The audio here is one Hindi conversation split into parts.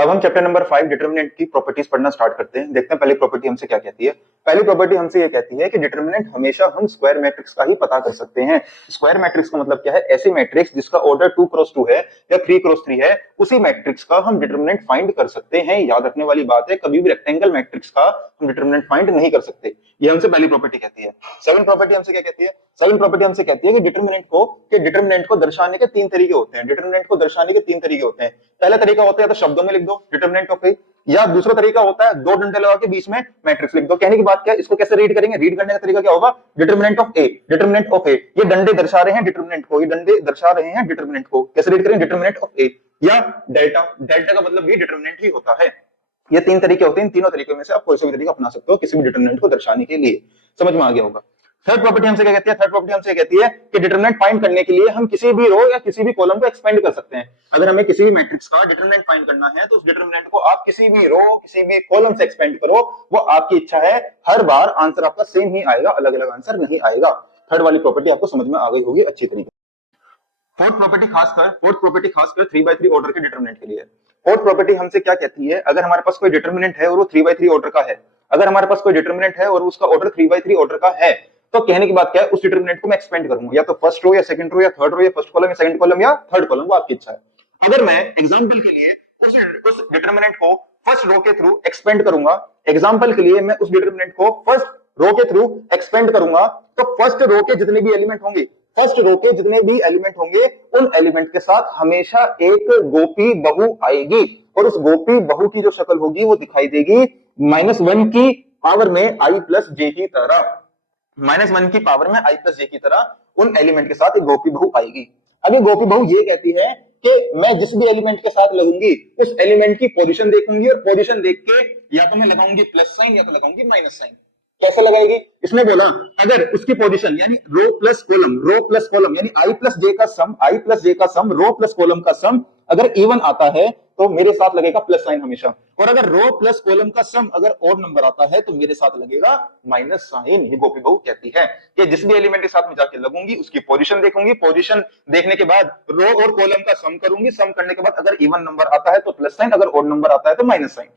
अब हम चैप्टर नंबर 5 डिटर्मिनेंट की प्रॉपर्टीज पढ़ना स्टार्ट करते हैं। देखते हैं पहली प्रॉपर्टी हमसे क्या कहती है। पहली प्रॉपर्टी हमसे ये कहती है कि डिटर्मिनेंट हमेशा हम स्क्वायर मैट्रिक्स का ही पता कर सकते हैं। स्क्वायर मैट्रिक्स का मतलब क्या है? ऐसी मैट्रिक्स जिसका ऑर्डर 2 क्रॉस 2 है या 3 क्रॉस 3 है, उसी मैट्रिक्स का हम डिटर्मिनेंट फाइंड कर सकते हैं। याद रखने वाली बात है, कभी भी रेक्टेंगल मैट्रिक्स का हम डिटर्मिनेंट फाइंड नहीं कर सकते। ये हमसे पहली प्रॉपर्टी कहती है। सेकंड प्रॉपर्टी हमसे क्या कहती है? सेकंड प्रॉपर्टी हमसे कहती है कि डिटर्मिनेंट को दर्शाने के तीन तरीके होते हैं। डिटर्मिनेंट को दर्शाने के तीन तरीके होते हैं। पहला तरीका होता है या तो शब्दों में लिख दो डिटर्मिनेंट ऑफ ए, या दूसरा तरीका होता है दो डंडे लगा के बीच में मैट्रिक्स लिख दो। कहने की बात क्या है, इसको कैसे रीड करेंगे? रीड करने का तरीका क्या होगा? Determinant of A, determinant of A. ये डंडे दर्शा रहे हैं डिटर्मिनेंट को, ये डंडे दर्शा रहे हैं डिटर्मिनेंट को। कैसे रीड करेंगे? डिटर्मिनेंट ऑफ ए या डेल्टा। डेल्टा का मतलब भी डिटर्मिनेंट ही होता है। ये तीन तरीके होते हैं। इन तीनों तरीकों में से आप कोई सा भी तरीका अपना सकते हो किसी भी डिटर्मिनेंट को दर्शाने के लिए। समझ में आ गया होगा। थर्ड प्रॉपर्टी हमसे क्या कहती है? थर्ड प्रॉपर्टी हमसे कहती है कि डिटरमिनेंट फाइंड करने के लिए हम किसी भी रो या किसी भी कॉलम को एक्सपेंड कर सकते हैं। अगर हमें किसी भी मैट्रिक्स का डिटरमिनेंट फाइंड करना है तो उस डिटरमिनेंट को आप किसी भी रो किसी भी कॉलम से एक्सपेंड करो, वो आपकी इच्छा है। हर बार आंसर आपका सेम ही आएगा, अलग अलग आंसर नहीं आएगा। थर्ड वाली प्रॉपर्टी आपको समझ में आ गई होगी अच्छी तरीके। फोर्थ प्रॉपर्टी खासकर 3x3 ऑर्डर के डिटरमिनेंट के लिए। फोर्थ प्रॉपर्टी हमसे क्या कहती है? अगर हमारे पास कोई डिटरमिनेंट है और वो 3x3 ऑर्डर का है, अगर हमारे पास कोई डिटरमिनेंट है और उसका ऑर्डर 3x3 ऑर्डर का है, तो कहने की बात क्या है? उस डिटरमिनेंट को मैं एक्सपेंड करूंगा, या तो फर्स्ट रो या सेकंड रो या थर्ड रो या फर्स्ट कॉलम या सेकंड कॉलम या थर्ड कॉलम, वो आपकी इच्छा है। अगर मैं एग्जांपल के लिए उस डिटरमिनेंट को फर्स्ट रो के थ्रू एक्सपेंड करूंगा, एग्जांपल के लिए मैं उस डिटरमिनेंट को फर्स्ट रो के थ्रू एक्सपेंड करूंगा, तो फर्स्ट रो के जितने भी एलिमेंट होंगे, उन एलिमेंट के साथ हमेशा एक गोपी बहु आएगी, और उस गोपी बहु की जो शक्ल होगी वो दिखाई देगी -1 की पावर में i प्लस जे की तरह। -1 की पावर में i प्लस जे की तरह उन एलिमेंट के साथ एक गोपी बहु आएगी। अब ये गोपी बहु ये कहती है कि मैं जिस भी एलिमेंट के साथ लगूंगी उस एलिमेंट की पोजीशन देखूंगी, और पोजीशन देख के या तो मैं लगाऊंगी प्लस साइन या तो लगाऊंगी माइनस साइन। कैसे लगाएगी? इसमें बोला अगर उसकी पोजीशन यानी रो प्लस कॉलम यानी i प्लस जे का सम रो प्लस कॉलम का सम अगर इवन आता है तो मेरे साथ लगेगा प्लस साइन हमेशा, और अगर रो प्लस कॉलम का सम अगर ऑड नंबर आता है तो मेरे साथ लगेगा माइनस साइन। ये गोपी बहु कहती है कि जिस भी एलिमेंट के साथ में जाके लगूंगी उसकी पोजीशन देखूंगी, पोजीशन देखने के बाद रो और कॉलम का सम करूंगी, सम करने के बाद अगर इवन नंबर आता है तो प्लस साइन, अगर ऑड नंबर आता है तो माइनस साइन।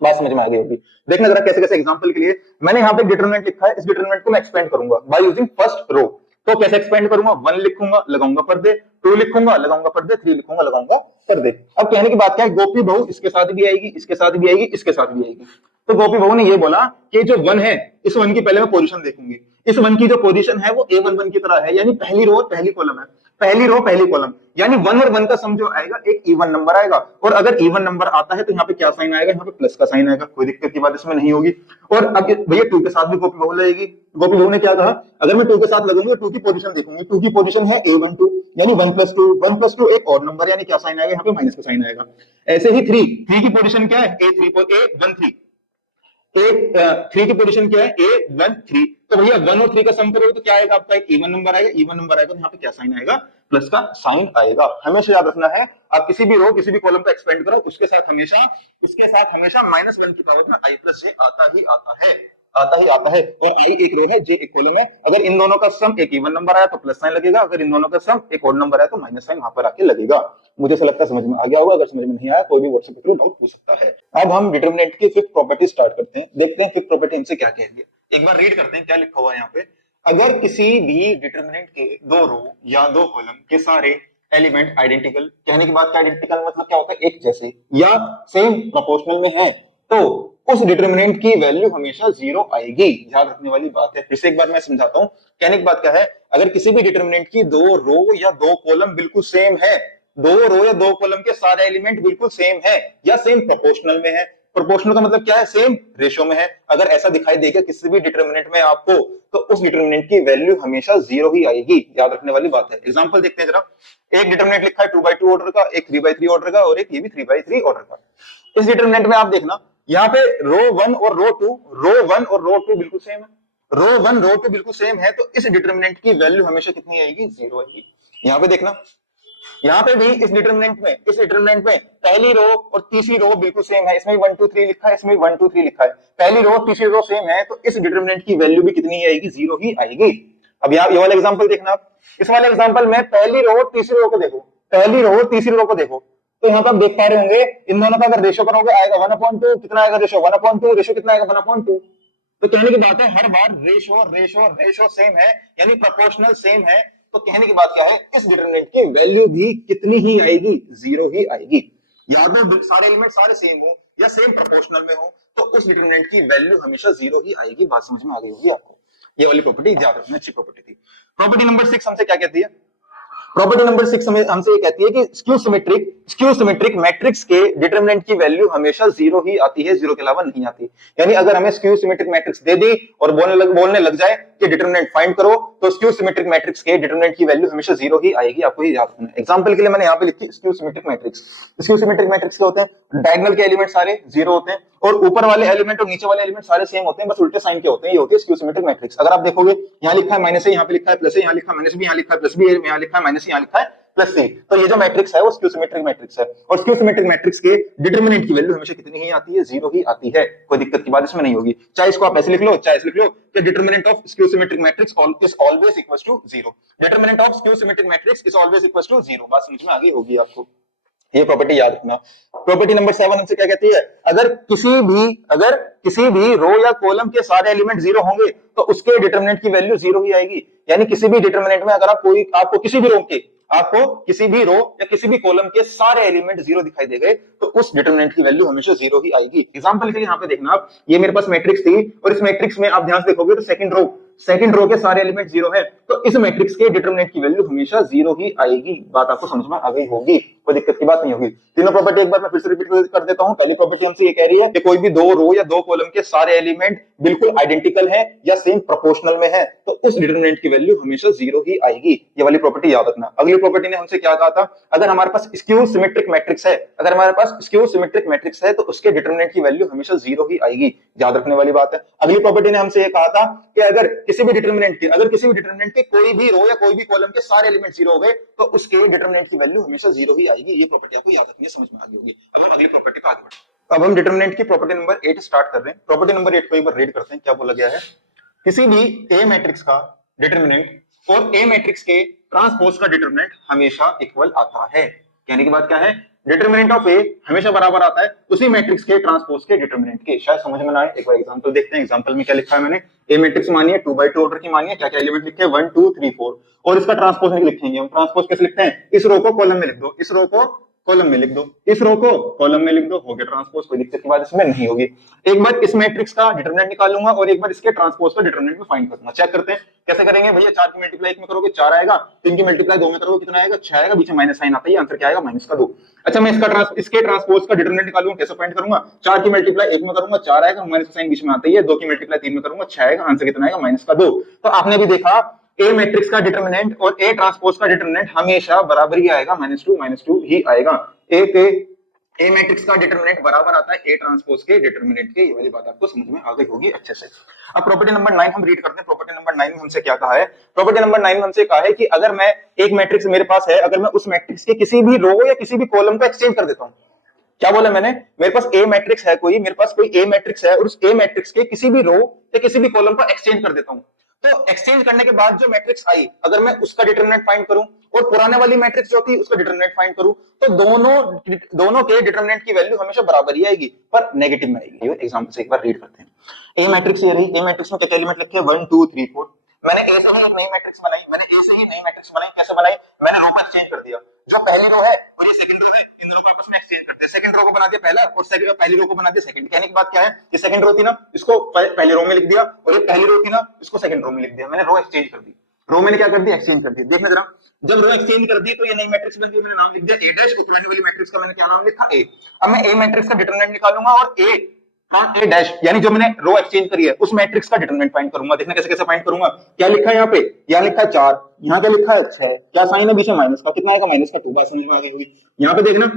बात समझ में आ गई होगी। देखना जरा कैसे कैसे। एग्जांपल के लिए मैंने यहाँ पे डिटरमिनेंट लिखा है, इस डिटरमिनेंट को मैं एक्सपेंड करूंगा बाय यूजिंग फर्स्ट रो। तो कैसे एक्सपेंड करूंगा? 1 लिखूंगा लगाऊंगा पर्दे, 2 लिखूंगा लगाऊंगा पर्दे, 3 लिखूंगा लगाऊंगा पर्दे। अब कहने की बात क्या है? गोपी बहु इसके साथ भी आएगी, इसके साथ भी आएगी, इसके साथ भी आएगी। तो गोपी बहु ने ये बोला कि जो 1 है इस 1 की पहले मैं पोजीशन देखूंगी। इस 1 की जो पोजीशन है वो A11 की तरह है, यानी पहली रो और पहली कॉलम है, पहली रो पहली कॉलम, यानी 1 और 1 का सम जो आएगा एक इवन नंबर आएगा, और अगर इवन नंबर आता है तो यहाँ पे क्या साइन आएगा? यहाँ पे प्लस का साइन आएगा। कोई दिक्कत की बात इसमें नहीं होगी। और अब भैया 2 के साथ भी गोपी बहु लगेगी। गोपी बहु ने क्या कहा? अगर मैं 2 के साथ लगूंगी तो 2 की पोजीशन देखूंगी, 2 की पोजीशन है A12 यानी 1 + 2 एक और नंबर, यानी क्या साइन आएगा? यहाँ पे माइनस का साइन आएगा। ऐसे ही 3 की पोजीशन क्या है? A13 3 की पोजीशन क्या है? A13। तो भैया 1 और 3 का सम करोगे तो क्या आएगा? आपका एक इवन नंबर आएगा, इवन नंबर आएगा तो यहाँ पे क्या साइन आएगा? प्लस का साइन आएगा। हमेशा याद रखना है, आप किसी भी रो किसी भी कॉलम को एक्सपेंड करो उसके साथ हमेशा -1 की पावर में i प्लस जे आता ही आता है। और i एक रो है, जे एक कॉलम है। अगर इन दोनों का सम एक इवन नंबर आया तो प्लस साइन लगेगा, अगर इन दोनों का सम एक और नंबर आया तो माइनस साइन वहां पर आके लगेगा। मुझे ऐसा लगता है समझ में आ गया होगा। अगर समझ में नहीं आया कोई भी व्हाट्सएप पे डाउट पूछ सकता है। अब हम डिटरमिनेंट की फिफ्थ प्रॉपर्टी स्टार्ट करते हैं। देखते हैं फिफ्थ प्रॉपर्टी हमसे क्या कह रही है। एक बार रीड करते हैं क्या लिखा हुआ है यहाँ पे। अगर किसी भी डिटरमिनेंट के 2 रो या 2 कॉलम के सारे एलिमेंट आइडेंटिकल, कहने की बात क्या आइडेंटिकल मतलब क्या होता है? एक जैसे या सेम प्रोपोर्शनल में है, तो उस डिटरमिनेंट की वैल्यू हमेशा 0 आएगी। याद रखने वाली बात है। फिर से एक बार मैं समझाता हूं। कहने की बात क्या है? अगर किसी भी डिटरमिनेंट की 2 रो या 2 कॉलम बिल्कुल सेम है, 2 रो या 2 कॉलम के सारे एलिमेंट बिल्कुल सेम है या सेम प्रोपोर्शनल में है। प्रोपोर्शनल का मतलब क्या है? सेम रेशियो में है। अगर ऐसा दिखाई देगा किसी भी डिटरमिनेंट में आपको, तो उस डिटरमिनेंट की वैल्यू हमेशा 0 ही आएगी। याद रखने वाली बात है। एग्जांपल देखते हैं जरा। एक डिटरमिनेंट लिखा है 2x2 ऑर्डर का, एक 3x3 ऑर्डर का, और एक ये भी 3x3 ऑर्डर का। इस डिटरमिनेंट में आप देखना यहाँ पे रो 1 और रो 2 बिल्कुल सेम है। रो 1 रो 2 बिल्कुल सेम है, तो इस डिटरमिनेंट की वैल्यू हमेशा कितनी आएगी? 0 आएगी। यहाँ पे देखना, यहाँ पे भी इस डिटरमिनेंट में पहली रो और तीसरी रो बिल्कुल सेम है। इसमें 1 2 3 लिखा है, इसमें 1 2 3 लिखा है। पहली रो तीसरी रो सेम है, तो इस डिटरमिनेंट की वैल्यू भी कितनी आएगी? 0 ही आएगी। अब यहाँ ये वाला एग्जांपल देखना आप। इस वाले एग्जांपल में पहली रो और तीसरी रो को देखो, तो यहाँ पर आप देख पा रहे होंगे इन दोनों का अगर रेशो करोगे आएगा 1/2, कितना आएगा रेशो 1/2, रेशो कितना आएगा 1/2। तो कहने की बात है हर बार रेशो रेशो रेशो सेम है, यानी प्रोपोर्शनल सेम है। तो कहने की बात क्या है, इस डिटरमिनेंट की वैल्यू भी कितनी ही आएगी, 0 ही आएगी। या तो सारे एलिमेंट सारे सेम हो या सेम प्रोपोर्शनल में हो, तो उस डिटरमिनेंट की वैल्यू हमेशा 0 ही आएगी। बात समझ में आ गई होगी आपको। ये वाली प्रॉपर्टी याद रखना, अच्छी प्रॉपर्टी थी। प्रॉपर्टी नंबर 6 हमसे क्या कहती है, प्रॉपर्टी नंबर 6 हमसे ये कहती है कि स्क्यू सिमेट्रिक मैट्रिक्स के डिटरमिनेंट की वैल्यू हमेशा 0 ही आती है, 0 के अलावा नहीं आती। यानी अगर हमें स्क्यू सिमेट्रिक मैट्रिक्स दे दी और बोलने लग जाए कि डिटरमिनेंट फाइंड करो, तो स्क्यू सिमेट्रिक मैट्रिक्स के डिटरमिनेंट की वैल्यू हमेशा 0 ही आएगी। आपको ये याद रखना है। एग्जांपल के लिए मैंने यहाँ पे लिखी skew symmetric matrix. Skew symmetric matrix क्या होते हैं, डायगोनल के एलिमेंट सारे 0 होते हैं और ऊपर वाले एलिमेंट और नीचे वाले एलिमेंट सारे सेम होते हैं, बस उल्टे साइन के होते हैं। ये होती है स्क्यू सिमेट्रिक मैट्रिक्स। अगर आप देखोगे यहाँ लिखा है माइनस है, यहाँ पे लिखा है प्लस है, यहाँ लिखा है माइनस बी, यहाँ लिखा है प्लस बी, यहाँ लिखा है माइनस, यहाँ लिखा है प्लस सी, तो ये जो मैट्रिक्स है वो स्क्यू सिमेट्रिक मैट्रिक्स है। और स्क्यू सिमेट्रिक मैट्रिक्स के डिटरमिनेंट की वैल्यू हमेशा कितनी ही आती है, 0 ही आती है। कोई दिक्कत की बात इसमें नहीं होगी। चाहे इसको आप ऐसे लिख लो, चाहे ऐसे लिख लो कि determinant of skew symmetric matrix is always equal to 0। Determinant of skew symmetric matrix is always equal to 0। बात समझ में आ गई होगी आपको। ये प्रॉपर्टी याद रखना। प्रॉपर्टी नंबर 7 हमसे क्या कहती है, अगर किसी भी रो या कॉलम के सारे एलिमेंट 0 होंगे तो उसके डिटरमिनेंट की वैल्यू 0 ही आएगी। यानी किसी भी डिटरमिनेंट में अगर आपको किसी भी रो या किसी भी कॉलम के सारे एलिमेंट 0 दिखाई दे गए तो उस डिटरमिनेंट की वैल्यू हमेशा 0 ही आएगी। एग्जांपल के लिए यहाँ पे देखना आप, ये मेरे पास मैट्रिक्स थी और इस मैट्रिक्स में आप ध्यान से देखोगे तो सेकंड रो के सारे एलिमेंट 0 है, तो इस मैट्रिक्स के डिटरमिनेंट की वैल्यू हमेशा 0 ही आएगी। बात आपको समझ में आ गई होगी, कोई दिक्कत की बात नहीं होगी। तीनों प्रॉपर्टी एक बार मैं फिर से रिपीट कर देता हूं। पहली प्रॉपर्टी हमसे ये कह रही है कि कोई भी दो रो या दो कॉलम के सारे एलिमेंट बिल्कुल आइडेंटिकल है या सेम प्रोपोर्शनल में है, तो उस डिटरमिनेंट की वैल्यू हमेशा 0 ही आएगी। ये वाली प्रॉपर्टी याद रखना। अगली प्रॉपर्टी ने हमसे क्या कहा था, अगर हमारे पास स्क्यू सिमेट्रिक मैट्रिक्स है तो उसके डिटरमिनेंट की वैल्यू हमेशा 0 ही आएगी। याद रखने वाली बात है। अगली प्रॉपर्टी ने हमसे ये कहा था कि अगर किसी भी डिटरमिनेंट के कोई भी रो या कोई भी कॉलम के सारे एलिमेंट 0 हो गए तो उसके डिटरमिनेंट की वैल्यू हमेशा 0 ही आएगी। ये प्रॉपर्टी आपको याद रखनी है, समझ में आ गई होगी। अब हम अगली प्रॉपर्टी पे आगे बढ़ते हैं। अब हम डिटरमिनेंट की प्रॉपर्टी नंबर 8 स्टार्ट कर रहे हैं। प्रॉपर्टी नंबर 8 को एक बार रीड करते हैं, क्या बोला गया है। किसी भी ए मैट्रिक्स का डिटरमिनेंट और ए मैट्रिक्स के ट्रांसपोज का डिटरमिनेंट हमेशा इक्वल आता है। कहने की बात क्या है, डिटरमिनेंट ऑफ ए हमेशा बराबर आता है उसी मैट्रिक्स के ट्रांसपोज के डिटरमिनेंट के। शायद समझ में ना आए, एक बार एग्जांपल देखते हैं। एग्जांपल में क्या लिखा है मैंने, ए मैट्रिक्स मानिए 2x2 ऑर्डर की मानिए, क्या क्या एलिमेंट लिखे हैं 1 2 3 4 और इसका ट्रांसपोज नहीं लिखेंगे हम। ट्रांसपोज कैसे लिखते हैं, इस रो को कॉलम में लिख दो, इस रो को कॉलम में लिख दो, इस रो को कॉलम में लिख दो, हो गया ट्रांसपोज। कोई दिक्कत की बात इसमें नहीं होगी। एक बार इस मैट्रिक्स का डिटरमिनेंट निकालूंगा और एक बार इसके ट्रांसपोज का डिटरमिनेंट में फाइंड करूंगा। चेक करते हैं कैसे करेंगे भैया। 4 की मल्टीप्लाई 1 में करोगे 4 आएगा, 3 की मल्टीप्लाई 2 में करोगे कितना आएगा, 6 आएगा, बीच में माइनस साइन आता है, आंसर क्या आएगा माइनस का 2। अच्छा, मैं इसके ट्रांसपोज का डिटरमिनेंट निकालूंगा, कैसे फाइंड करूंगा। 4 की मल्टीप्लाई 1 में करूंगा 4 आएगा, माइनस साइन बीच में आता है, 2 की मल्टीप्लाई 3 में करूंगा 6 आएगा, आंसर कितना आएगा माइनस का 2। तो आपने भी देखा ए मैट्रिक्स का डिटरमिनेंट और ए ट्रांसपोज का डिटरमिनेंट हमेशा बराबर ही आएगा, -2 ही आएगा। ए मैट्रिक्स का डिटरमिनेंट बराबर आता है ए ट्रांसपोज के डिटरमिनेंट के। ये वाली बात आपको समझ में आ गई होगी अच्छे से। अब प्रॉपर्टी नंबर 9 हम रीड करते हैं। प्रॉपर्टी नंबर 9 में हमसे क्या कहा है, प्रॉपर्टी नंबर 9 में हमसे कहा है कि अगर मैं एक मैट्रिक्स मेरे पास है, अगर मैं उस मैट्रिक्स के किसी भी रो या किसी भी कॉलम को एक्सचेंज कर देता हूं। क्या बोला मैंने, मेरे पास ए मैट्रिक्स है कोई, मेरे पास कोई ए मैट्रिक्स है और उस ए मैट्रिक्स के किसी भी रो या किसी भी कॉलम को एक्सचेंज कर देता हूं, तो एक्सचेंज करने के बाद जो मैट्रिक्स आई, अगर मैं उसका डिटरमिनेंट फाइंड करूं और पुराने वाली मैट्रिक्स जो थी उसका डिटरमिनेंट फाइंड करूं, तो दोनों के डिटरमिनेंट की वैल्यू हमेशा बराबर ही आएगी, पर नेगेटिव में आएगी। एग्जांपल से एक बार रीड करते हैं। ए मैट्रिक्स ये रही, ए मैट्रिक्स में क्या एलिमेंट लिखे हैं 1 2 3 4। मैंने ए से ही एक नई मैट्रिक्स बनाई, कैसे बनाई, मैंने रो को एक्सचेंज कर दिया। जो पहली रो है और ये सेकंड रो है, इन दोनों को आपस में एक्सचेंज करते हैं। सेकंड रो को बना दिया पहला और पहली रो को बना दिया सेकंड। कहने की बात क्या है, ये सेकंड रो थी ना, इसको पहली रो में लिख दिया और ये पहली रो थी ना, इसको सेकंड रो में लिख दिया। मैंने रो एक्सचेंज कर दी, रो मैंने क्या कर दिया, एक्सचेंज कर दिया। देखना जरा, जब रो एक्सचेंज कर दी तो ये नई मैट्रिक्स बन गई, मैंने नाम लिख दिया ए डैश, और पुरानी वाली मैट्रिक्स का मैंने क्या नाम लिखा ए। अब मैं ए मैट्रिक्स का डिटरमिनेंट निकालूंगा और ए डैश यानी जो मैंने रो एक्सचेंज करी है उस मैट्रिक्स का डिटरमिनेंट फाइंड करूंगा। देखना कैसे कैसे फाइंड करूंगा। क्या लिखा है यहाँ पे, यहाँ लिखा है 4, यहाँ क्या लिखा है 6, क्या साइन है बीच में माइनस का, कितना आएगा माइनस का 2। बात समझ में आ गई होगी। यहाँ पे देखना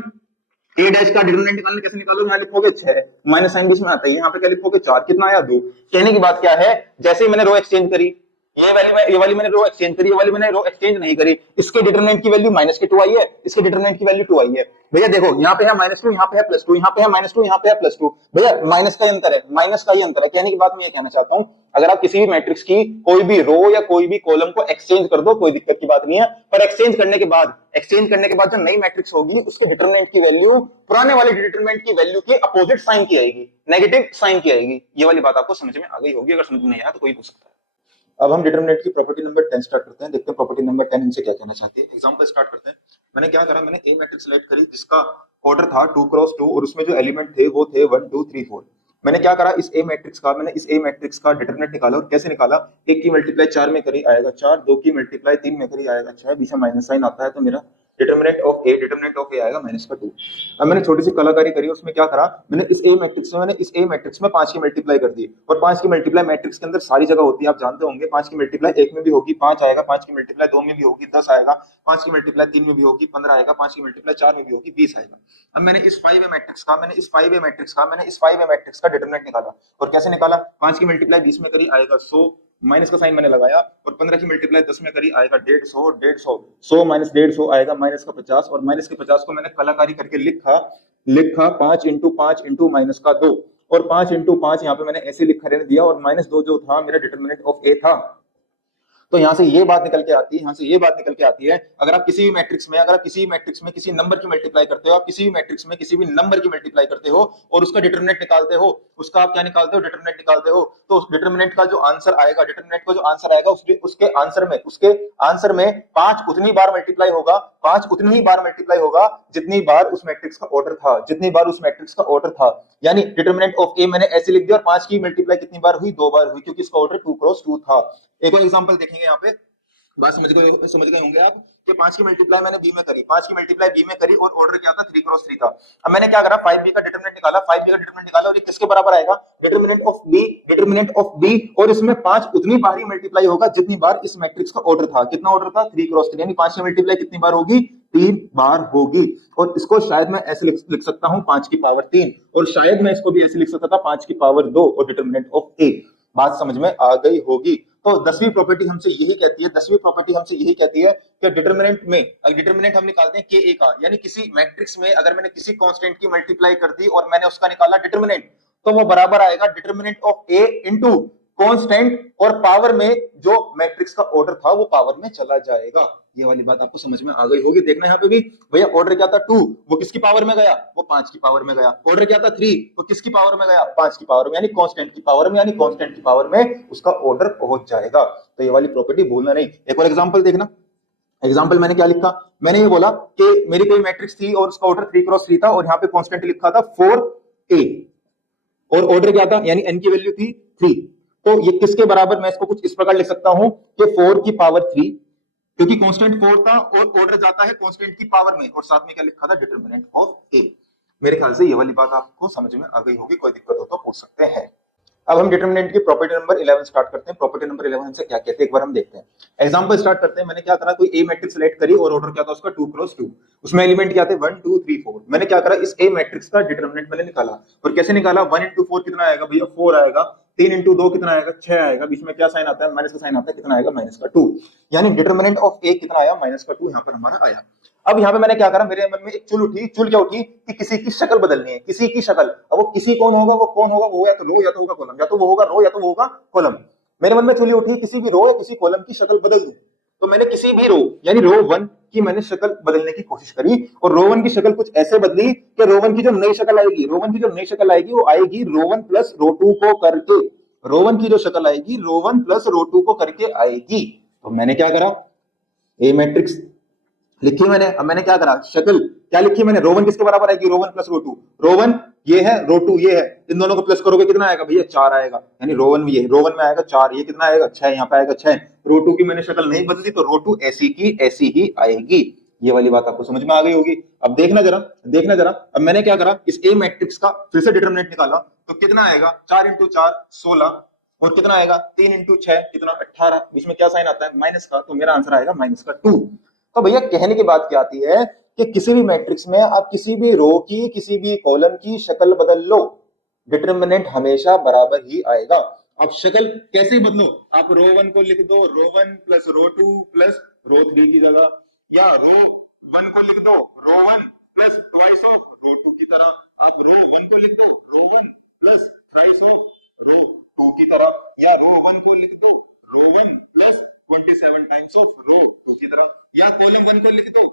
ए डैश का डिटरमिनेंट निकालने कैसे निकालोगे, यहाँ लिखोगे 6, माइनस साइन बीच में आता है, यहाँ पे क्या लिखोगे 4, कितना आया 2। कहने की बात क्या है, जैसे ही मैंने रो एक्सचेंज करी ये वाली मैंने रो एक्सचेंज करी, ये वाली मैंने रो एक्सचेंज नहीं करी। इसके डिटरमिनेंट की वैल्यू माइनस के 2 आई है, इसके डिटरमिनेंट की वैल्यू 2 आई है। भैया देखो यहाँ पे है -2, यहाँ पे है +2, यहाँ पे है -2, यहाँ पे है +2। भैया माइनस का ही अंतर है, माइनस का ही अंतर है। कहने की बात मैं ये कहना चाहता हूँ, अगर आप किसी भी मैट्रिक्स की कोई भी रो या कोई भी कॉलम को एक्सचेंज कर दो, कोई दिक्कत की बात नहीं है, पर एक्सचेंज करने के बाद जो नई मैट्रिक्स होगी उसके डिटरमिनेंट की वैल्यू पुराने वाले डिटरमिनेंट की वैल्यू के अपोजिट साइन की आएगी, नेगेटिव साइन की आएगी। ये वाली बात आपको समझ में आ गई होगी, अगर समझ में नहीं आया तो कोई पूछ सकता है। अब हम डिटरमिनेंट की प्रॉपर्टी नंबर 10 स्टार्ट करते हैं, देखते हैं प्रॉपर्टी नंबर 10 इनसे क्या कहना चाहती है। एग्जांपल स्टार्ट करते हैं। मैंने क्या करा, मैंने ए मैट्रिक्स सेलेक्ट करी जिसका ऑर्डर था 2 क्रॉस 2 और उसमें जो एलिमेंट थे वो थे 1 2 3 4। मैंने क्या करा, इस ए मैट्रिक्स का डिटरमिनेंट निकाला। और कैसे निकाला, एक की मल्टीप्लाई 4 में करी आएगा 4, दो की मल्टीप्लाई 3 में करी आएगा 6, बीच में माइनस साइन आता है तो मेरा डिटरमिनेंट ऑफ ए आएगा -2। अब मैंने छोटी सी कलाकारी करी, उसमें क्या करा, मैंने इस ए मैट्रिक्स में 5 की मल्टीप्लाई कर दी। और 5 की मल्टीप्लाई मैट्रिक्स के अंदर सारी जगह होती है, आप जानते होंगे। 5 की मल्टीप्लाई 1 में भी होगी 5 आएगा, 5 की मल्टीप्लाई 2 में भी होगी 10 आएगा, 5 की मल्टीप्लाई 3 में भी होगी 15 आएगा, 5 की मल्टीप्लाई 4 में भी होगी 20 आएगा। अब मैंने इस 5 ए मैट्रिक्स का डिटरमिनेंट निकाला। और कैसे निकाला, 5 की मल्टीप्लाई 20 में करी आएगा 100, माइनस का साइन मैंने लगाया। और 15 की मल्टीप्लाई 10 में करी आएगा 150, 100 माइनस 150 आएगा माइनस का 50। और माइनस के 50 को मैंने कलाकारी करके लिखा 5 इंटू 5 इंटू माइनस का 2। और 5 इंटू 5 यहाँ पे मैंने ऐसे लिखा रहने दिया। और -2 जो था मेरा डिटरमिनेंट ऑफ ए था। तो यहां से ये बात निकल के आती है, अगर आप किसी भी मैट्रिक्स में किसी नंबर की मल्टीप्लाई करते हो, आप किसी भी मैट्रिक्स में किसी भी नंबर की मल्टीप्लाई करते हो और उसका डिटरमिनेंट निकालते हो, उसका आप क्या निकालते हो, डिटरमिनेंट निकालते हो, तो उस डिटरमिनेंट का जो आंसर आएगा, उसके आंसर में 5 उतनी बार मल्टीप्लाई होगा जितनी बार उस मैट्रिक्स का ऑर्डर था, यानी डिटरमिनेंट ऑफ ए मैंने ऐसे लिख दिया। और 5 की मल्टीप्लाई कितनी बार हुई, 2 बार हुई, क्योंकि इसका ऑर्डर 2 क्रॉस 2 था। एक और एग्जांपल देखेंगे, यहाँ पे बात समझ गए होंगे आप कि 5 की मल्टीप्लाई मैंने बी में करी, और ऑर्डर क्या था, 3 क्रॉस 3 था। अब मैंने क्या करा, 5b का डिटरमिनेंट निकाला। और ये किसके बराबर आएगा, डिटरमिनेंट ऑफ बी। और इसमें 5 उतनी बार ही मल्टीप्लाई होगा जितनी बार इस मैट्रिक्स का ऑर्डर था। कितना ऑर्डर था, 3 क्रॉस 3, यानी 5 की मल्टीप्लाई कितनी बार होगी, 3 बार होगी। और इसको शायद मैं ऐसे लिख सकता हूं 5 की पावर 3, और शायद मैं इसको भी ऐसे लिख सकता था 5 की पावर 2 और डिटरमिनेंट ऑफ ए। बात समझ में आ गई होगी। तो 10वीं प्रॉपर्टी हमसे यही कहती है कि डिटरमिनेंट हम निकालते हैं के ए का, यानी किसी मैट्रिक्स में अगर मैंने किसी कांस्टेंट की मल्टीप्लाई कर दी और मैंने उसका निकाला डिटरमिनेंट, तो वो बराबर आएगा determinant of A into constant, और पावर में जो मैट्रिक्स का ऑर्डर था वो पावर में चला जाएगा। ये वाली बात आपको समझ में आ गई होगी। देखना यहाँ पे भी, भैया ऑर्डर क्या था 2, वो किसकी पावर में गया, वो 5 की पावर में गया। ऑर्डर क्या था 3, वो किसकी पावर में गया, 5 की पावर में, यानी कांस्टेंट की पावर में उसका ऑर्डर पहुंच जाएगा। तो ये वाली प्रॉपर्टी भूलना नहीं। एक और एग्जांपल देखना। एग्जांपल मैंने क्या लिखा, मैंने ये बोला कि मेरी कोई मैट्रिक्स थी और उसका ऑर्डर 3 क्रॉस 3 था, और यहाँ पे कांस्टेंट लिखा था 4a, और ऑर्डर क्या था, यानी n की वैल्यू थी 3। तो ये किसके बराबर, मैं इसको कुछ इस प्रकार लिख सकता हूं कि 4 की पावर 3, क्योंकि कांस्टेंट 4 था और ऑर्डर जाता है कांस्टेंट की पावर में, और साथ में क्या लिखा था, डिटरमिनेंट ऑफ ए। मेरे ख्याल से ये वाली बात आपको समझ में आ गई होगी, कोई दिक्कत हो तो पूछ सकते हैं। अब हम डिटरमिनेंट की प्रॉपर्टी नंबर 11 स्टार्ट करते हैं। प्रॉपर्टी नंबर 11 से क्या कहते हैं एक बार हम देखते हैं। एग्जांपल स्टार्ट करते हैं। मैंने क्या करा, कोई ए मैट्रिक्स सेलेक्ट करी और ऑर्डर क्या था उसका 2 क्रॉस 2, उसमें एलिमेंट क्या थे 1 2 3 4। मैंने क्या करा, इस ए मैट्रिक्स का डिटरमिनेंट मैंने निकाला। और कैसे निकाला, 1 इंटू 4 कितना आएगा भैया, 4 आएगा। 3 इंटू 2 कितना आएगा, 6 आएगा। बीच में क्या साइन आता है, माइनस का साइन आता है, कितना आएगा, -2। यानी डिटरमिनेंट ऑफ ए कितना आया, -2 यहाँ पर हमारा आया। अब यहाँ पे मैंने क्या करा, मेरे मन में एक चुल क्या उठी कि किसी की शक्ल बदलनी है, किसी की शक्ल। अब वो किसी कौन होगा, वो या तो रो या तो होगा कॉलम, या तो वो होगा रो या तो वो होगा कॉलम। मेरे मन में चुली उठी किसी भी रो या किसी कॉलम की शक्ल बदल दूं। तो मैंने किसी भी रो यानी रो 1 की मैंने शक्ल बदलने की कोशिश करी, और रो 1 की शक्ल कुछ ऐसे बदली कि रो 1 की जो नई शक्ल आएगी, वो आएगी रो 1 प्लस रो 2 को करके। रो 1 की जो शक्ल आएगी रो 1 प्लस रो 2 को करके आएगी। तो मैंने क्या करा, ए मैट्रिक्स लिखी मैंने। अब मैंने क्या करा, शक्ल क्या लिखी मैंने, रो 1 किसके बराबर आएगी, रो 1 प्लस रो 2। रो 1 ये है, रो 2 ये है, इन दोनों को प्लस करोगे कितना आएगा भैया, 4 आएगा। यानी रो 1 में आएगा 4, ये कितना आएगा 6, यहाँ पे आएगा 6। रो 2 की मैंने शक्ल नहीं बदली, तो रो 2 ऐसी की ऐसी ही आएगी। ये वाली बात आपको समझ में आ गई होगी। अब देखना जरा। अब मैंने क्या करा, इस ए मैट्रिक्स का फिर से डिटरमिनेंट निकाला, तो कितना आएगा, 4 इंटू 4 16, और कितना आएगा 3 इंटू 6 कितना 18। बीच में क्या साइन आता है, माइनस का, तो मेरा आंसर आएगा -2। तो भैया कहने की बात क्या आती है कि किसी भी मैट्रिक्स में आप किसी भी रो की किसी भी कॉलम की शक्ल बदल लो, डिटरमिनेंट हमेशा बराबर ही आएगा। अब शक्ल कैसे बदलो, आप रो 1 को लिख दो रो 1 प्लस रो 2 प्लस रो 3 की जगह, या रो 1 को लिख दो रो 1 प्लस ट्वाइस ऑफ रो 2 की तरह, आप रो 1 को लिख दो रो 1 प्लस थ्राइस ऑफ रो 2 की तरह, या रो 1 को लिख दो रो 1 प्लस 27 टाइम्स ऑफ रो 2 की तरह, या कॉलम 1 को लिख दो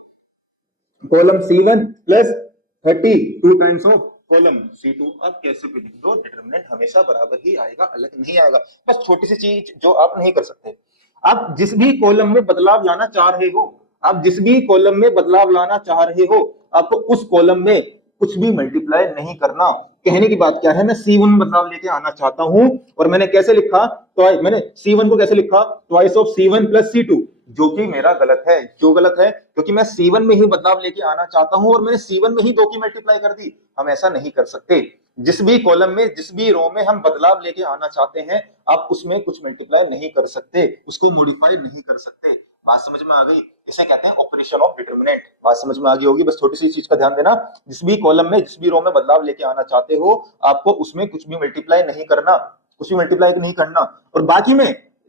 column C1 plus 32 times of column C2। अब कैसे भी लिख दो डिटरमिनेंट हमेशा बराबर ही आएगा, अलग नहीं आएगा। बस छोटी सी चीज जो आप नहीं कर सकते, आप जिस भी कॉलम में बदलाव लाना चाह रहे हो, आप जिस भी कॉलम में बदलाव लाना चाह रहे हो, आपको उस कॉलम में कुछ भी मल्टीप्लाई नहीं करना। कहने की बात क्या है, मैं C1 में बदलाव लेके आना चाहता हूं और मैंने कैसे लिखा, तो मैंने C1 को कैसे लिखा, twice of C1 plus C2, जो कि मेरा गलत है। क्यों गलत है? क्योंकि मैं C1 में ही बदलाव लेके आना चाहता हूं और मैंने C1 में ही 2 की मल्टीप्लाई कर दी। हम ऐसा नहीं कर सकते। जिस भी कॉलम में, जिस भी रो में हम बदलाव लेके आना चाहते हैं, आप उसमें कुछ मल्टीप्लाई नहीं कर सकते, उसको मॉडिफाई नहीं कर सकते। बात समझ में आ गई? इसे कहते हैं ऑपरेशन ऑफ डिटरमिनेंट। बात समझ में आ गई होगी। बस छोटी सी चीज का ध्यान देना, जिस भी कॉलम में, जिस भी रो में बदलाव लेके आना चाहते हो, आपको उसमें कुछ भी मल्टीप्लाई नहीं करना, कुछ भी मल्टीप्लाई नहीं करना। और बाकी में,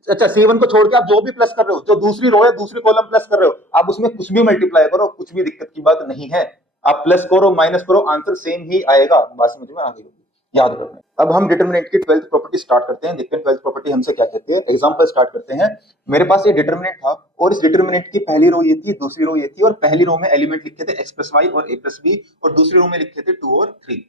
अच्छा, C1 को छोड़ के आप जो भी प्लस कर रहे हो, जो दूसरी रो है, दूसरी कॉलम प्लस कर रहे हो, आप उसमें कुछ भी मल्टीप्लाई करो, कुछ भी दिक्कत की बात नहीं है। आप प्लस करो माइनस करो, आंसर सेम ही आएगा। बात समझ में आ गई होगी, याद रखना। अब हम डिटरमिनेंट की 12th प्रॉपर्टी स्टार्ट करते हैं। देखते हैं 12th प्रॉपर्टी हमसे क्या कहती है। एग्जांपल स्टार्ट करते हैं। मेरे पास ये डिटरमिनेंट था और इस डिटरमिनेंट की पहली रो ये थी, दूसरी रो ये थी, और पहली रो में एलिमेंट लिखे थे x प्लस वाई और a प्लस बी, और दूसरी रो में लिखे थे 2 और 3।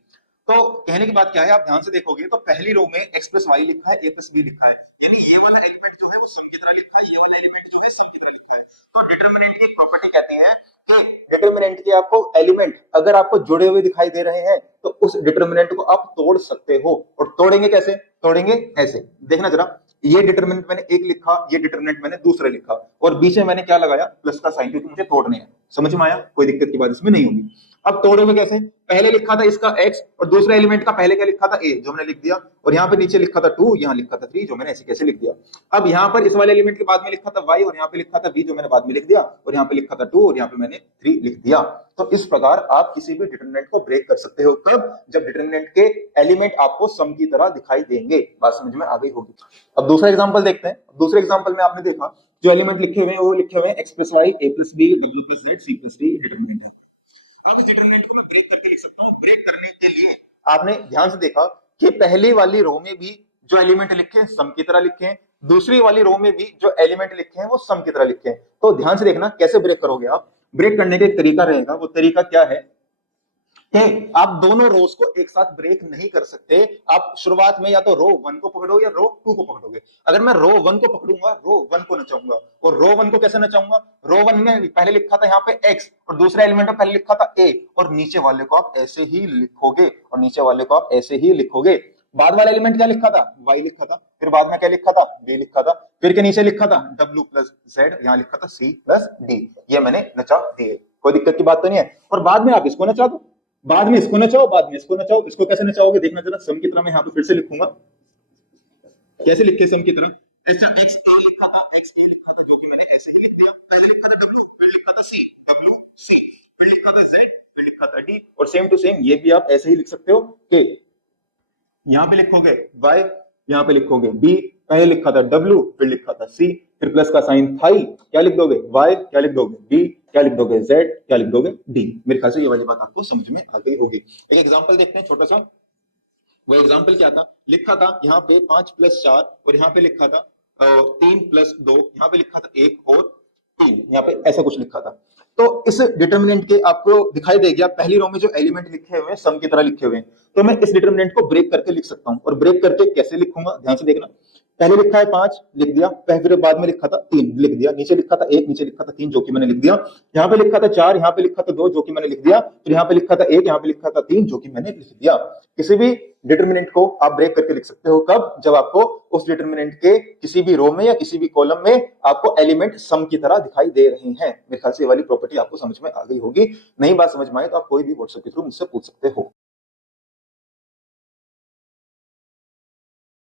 तो कहने की बात क्या है, आप ध्यान से देखोगे तो पहली रो में x प्लस वाई लिखा है, a प्लस बी लिखा है, यानी ये वाला एलिमेंट जो है वो सम की तरह लिखा है, ये वाला एलिमेंट जो है सम की तरह लिखा है। तो डिटरमिनेंट की प्रॉपर्टी कहते हैं कि डिटरमिनेंट के आपको एलिमेंट अगर आपको जुड़े हुए दिखाई दे रहे हैं तो उस डिटरमिनेंट को आप तोड़ सकते हो। और तोड़ेंगे कैसे? तोड़ेंगे ऐसे, देखना जरा। ये डिटरमिनेंट मैंने एक लिखा, ये डिटरमिनेंट मैंने दूसरा लिखा, और बीच में मैंने क्या लगाया, प्लस का साइन, क्योंकि मुझे तोड़ने हैं। समझ में आया? कोई दिक्कत की बात इसमें नहीं होगी। अब तोड़ोगे कैसे? पहले लिखा था इसका x और दूसरे एलिमेंट का पहले क्या लिखा था a, जो मैंने लिख दिया, और यहाँ पे नीचे लिखा था 2, यहाँ लिखा था 3, जो मैंने ऐसे कैसे लिख दिया। अब यहाँ पर इस वाले एलिमेंट के बाद में लिखा था y और यहाँ पे लिखा था b, जो मैंने बाद में लिख दिया, और यहाँ पे लिखा था 2 और यहाँ पे मैंने 3 लिख दिया। तो इस प्रकार आप किसी भी डिटरमिनेंट को ब्रेक कर सकते हो। कब? जब डिटरमिनेंट के एलिमेंट आपको सम की तरह दिखाई देंगे। बात समझ में आ गई होगी। अब दूसरा एग्जाम्पल देखते हैं। दूसरे एग्जाम्पल में आपने देखा जो एलिमेंट लिखे हुए हैं वो लिखे हुए हैं x plus Y, a plus B, w plus Z, c plus D determinant है। अब इस डिटरमिनेंट को मैं ब्रेक करके लिख सकता हूँ। ब्रेक करने के लिए आपने ध्यान से देखा कि पहले वाली रो में भी जो एलिमेंट लिखे हैं सम की तरह लिखे हैं, दूसरी वाली रो में भी जो एलिमेंट लिखे हैं वो सम की तरह लिखे हैं। तो ध्यान से देखना कैसे ब्रेक करोगे आप। ब्रेक करने का एक तरीका रहेगा, वो तरीका क्या है कि आप दोनों रोज को एक साथ ब्रेक नहीं कर सकते। आप शुरुआत में या तो रो 1 को पकड़ो या रो 2 को पकड़ोगे। अगर मैं रो 1 को पकड़ूंगा, रो 1 को नचाऊंगा, और रो 1 को कैसे नचाऊंगा, रो 1 में पहले लिखा था यहाँ पे x और दूसरा एलिमेंट में पहले लिखा था a, और नीचे वाले को आप ऐसे ही लिखोगे, और नीचे वाले को आप ऐसे ही लिखोगे। बाद वाला एलिमेंट क्या लिखा था, y लिखा था, फिर बाद में क्या लिखा था, b लिखा था, फिर के नीचे लिखा था w प्लस जेड, यहाँ लिखा था c प्लस डी। ये मैंने नचा दिए, कोई दिक्कत की बात तो नहीं है। और बाद में आप इसको नचा दो, बाद में इसको नचाओ, बाद में इसको नचाओ। इसको कैसे नचाओगे देखना जरा। सम की तरह मैं यहाँ पे फिर से लिखूंगा, कैसे लिखे सम की तरह। जैसे x a लिखा था, x a लिखा था, जो कि मैंने ऐसे ही लिख दिया। पहले लिखा था w, फिर लिखा था c, w c, फिर लिखा था z, फिर लिखा था d, और सेम टू सेम ये भी आप ऐसे ही लिख सकते हो कि यहाँ पे लिखोगे y, यहाँ पे लिखोगे b, पहले लिखा था w, फिर लिखा था c, फिर प्लस का साइन था ही, क्या लिख दोगे y, क्या लिख दोगे b, क्या लिख दोगे z, क्या लिख दोगे d। मेरे ख्याल से ये वाली बात आपको समझ में आ गई होगी। एक एग्जांपल देखते हैं छोटा सा। वो एग्जांपल क्या था, लिखा था यहाँ पे 5 प्लस 4, और यहाँ पे लिखा था 3 प्लस 2, यहाँ पे लिखा था 1 और 2, यहाँ पे ऐसा कुछ लिखा था। तो इस डिटरमिनेंट के आपको दिखाई देगा पहली रो में जो एलिमेंट लिखे हुए हैं सम की तरह लिखे हुए हैं, तो मैं इस डिटरमिनेंट को ब्रेक करके लिख सकता हूं। और ब्रेक करके कैसे लिखूंगा, ध्यान से देखना। पहले लिखा है 5 लिख दिया, फिर बाद में लिखा था 3 लिख दिया, नीचे लिखा था 1, नीचे लिखा था 3, जो कि मैंने लिख दिया। यहाँ पे लिखा था 4, यहाँ पे लिखा था 2, जो कि मैंने लिख दिया। फिर यहाँ पे लिखा था 1, यहाँ पे लिखा था 3, जो कि मैंने लिख दिया। किसी भी डिटरमिनेंट को आप ब्रेक करके लिख सकते हो। कब? जब आपको उस डिटरमिनेंट के किसी भी रो में या किसी भी कॉलम में आपको एलिमेंट सम की तरह दिखाई दे रहे हैं। मेरे ख्याल से ये वाली प्रॉपर्टी आपको समझ में आ गई होगी। नई बात समझ में आए तो आप कोई भी व्हाट्सएप के थ्रू मुझसे पूछ सकते हो।